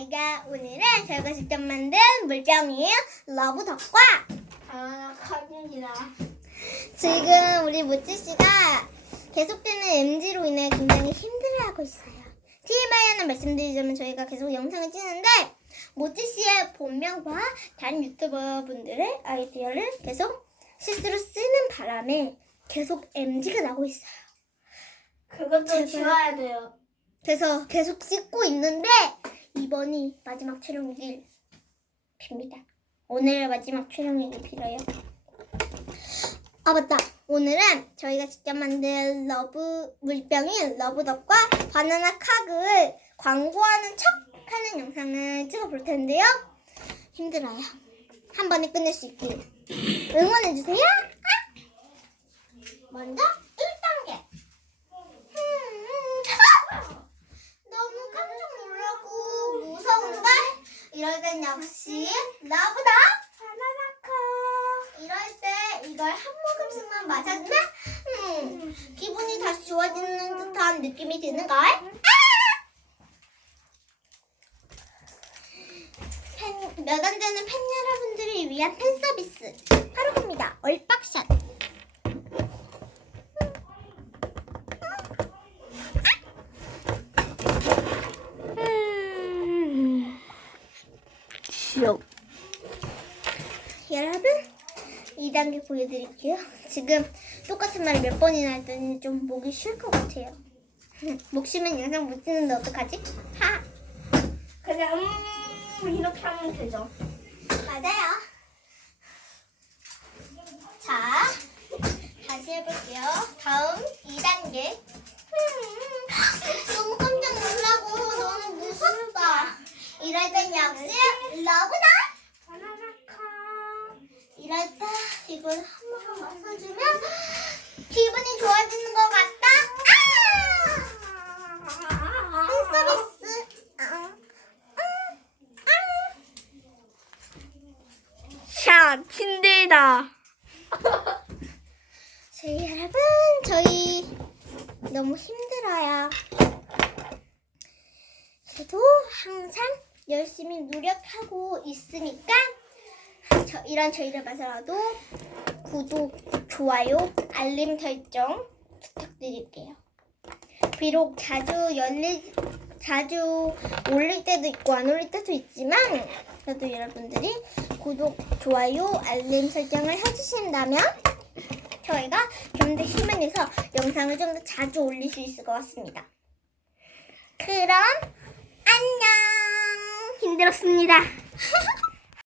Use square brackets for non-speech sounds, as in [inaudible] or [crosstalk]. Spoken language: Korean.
저희가 오늘은 저희가 직접 만든 물병이에요. 러브덕과 아, 가진이다. 지금 우리 모찌 씨가 계속되는 MG로 인해 굉장히 힘들어하고 있어요. TMI 하나 말씀드리자면 저희가 계속 영상을 찍는데 모찌 씨의 본명과 다른 유튜버 분들의 아이디어를 계속 실수로 쓰는 바람에 계속 MG가 나고 있어요. 그것도 제발. 지워야 돼요. 그래서 계속 찍고 있는데 이번이 마지막 촬영이길 빕니다. 오늘 마지막 촬영이길 빌어요. 아 맞다. 오늘은 저희가 직접 만든 러브 물병인 러브덕과 바나나 칵을 광고하는 척하는 영상을 찍어볼 텐데요. 힘들어요. 한 번에 끝낼 수 있길 응원해주세요. 아! 먼저 1단계. 너무 깜짝 놀라고 무서운데 이럴 땐 역시 러브다 바나나카 이럴 때 이걸 한 모금씩만 마셔주면 음, 기분이 다시 좋아지는 듯한 느낌이 드는걸. 몇안 되는 팬 여러분들을 위한 팬 서비스. 바로 겁니다. 얼박샷 지옥. 여러분 2단계 보여드릴게요. 지금 똑같은 말을 몇 번이나 했더니 좀 목이 쉴 것 같아요. [laughs] 목 쉬면 영상 못 찍는데 어떡하지? 하 그냥 음, 이렇게 하면 되죠. 맞아요. 자 다시 해볼게요. 다음 2단계. 너무 깜짝 놀라고 너무 무섭다. 이럴 땐 역시 러브다. 바나나카. 이럴 때 이걸 한 모금 마셔주면 기분이 좋아지는 것 같다. 아! 팬 서비스. 아, 아, 샷, 힘들다. 저희 여러분, 저희 너무 힘들어요. 그래도 항상 열심히 노력하고 있으니까 저, 이런 저희를 봐서라도 구독, 좋아요, 알림 설정 부탁드릴게요. 비록 자주 열리 자주 올릴 때도 있고 안 올릴 때도 있지만 그래도 여러분들이 구독, 좋아요, 알림 설정을 해주신다면 저희가 좀 더 힘을 내서 영상을 좀 더 자주 올릴 수 있을 것 같습니다. 그럼 안녕. 힘들었습니다. [laughs]